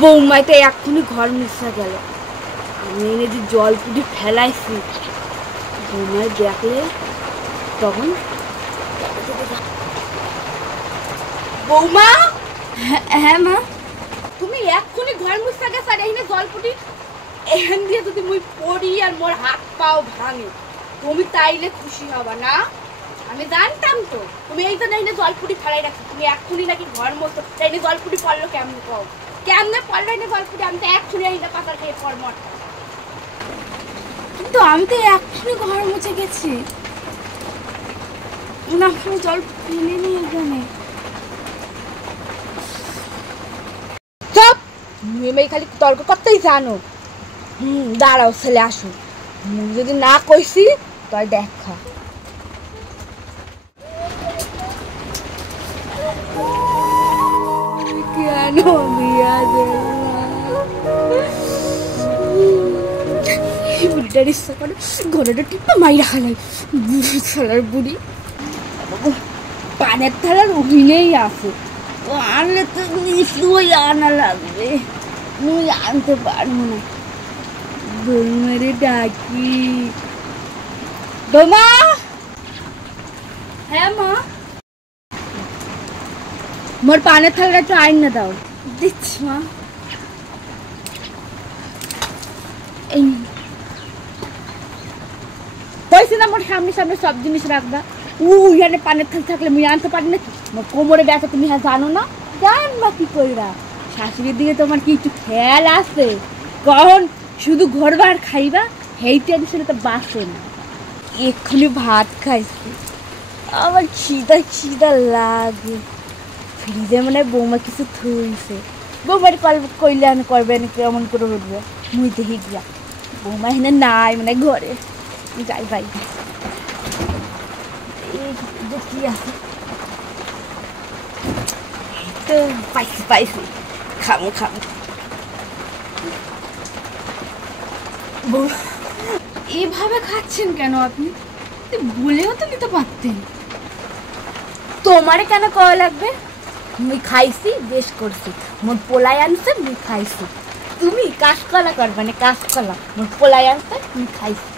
বৌমাইতে এক্ষুনি ঘর মুছা গেল, আমি এনে যে জল পুটি ফেলাইছি, বৌমায় দেখলে তখন বৌমা। হ্যাঁ মা, তুমি এক্ষুনি ঘর মুছা গেছ আর এখানে জল পুটি এখান দিয়ে যদি মুই পড়ি আর মোর হাত পাও ভাঙে, তুমি তাইলে খুশি হবা না? আমি জানতাম তো তুমি এই জন্য এখানে জল পুটি ফেলাই রাখছো, তুমি এক্ষুনি নাকি ঘর মুছো, এখানে জল পুটি পড়লো কেমনে কও? কেমনে পড়লো এখানে জল পুটি? আমি তো এক্ষুনি এখানে পাতার খেয়ে পড়। কিন্তু আমি তো এক্ষুনি ঘর মুছে গেছি, না জল ফেলিনি এখানে। চুপ, তুমি খালি তর্ক করতেই জানো। দাঁড়াও ছেলে আসো, যদি না কইছি তাই দেখা। কেন বিয়া বুড়িটার ইচ্ছা করে ঘরেটা টিপা মাইরা খালাই, বুড়ি ছাড়ার বুড়ি পানের থালার ওহিনেই আছে, ও আনলে তো নিশ্চয়ই আনা লাগবে, মুই আনতে পারবো না। বৌমারে ডাকি, বৌমা। হ্যাঁ মা, মোর পানের থালাটা একটু আইন না দাও। দিচ্ছি মা। এই কইছি না মোর সামনে সামনে সব জিনিস রাখবা, ওইখানে পানের থাল থাকলে মুই আনতে পারি না। মোর কোমরে ব্যথা তুমি হ্যাঁ জানো না? জানবা কি কইরা? শাশুড়ির দিকে তোমার কি একটু খেয়াল আছে? কখন শুধু ঘরবার খাইবা সেই টেনশনে তো বাসে না। এক্ষুনি ভাত খাইছি, আমার খিদা খিদা লাগে। ফ্রিজে মানে বৌমা কিছু থইছে, বৌমার কইলে আমি করবেন কেমন করে উঠবো, মুই দেখি গিয়া বৌমা এখানে নাই মানে ঘরে যাই ভাই। কি আছে তো পাইছি পাইছি, খামো খামো। এভাবে খাচ্ছেন কেন আপনি? বলেও তো নিতে পারতেন। তোমারে কেন কওয়া লাগবে? মুই খাইছি, বেশ করছি, মোর পোলাই আনছে মুই খাইছি। তুমি কাঁচকলা করবে না, কাঁচকলা মোর পোলাই আনছে মুই খাইছি।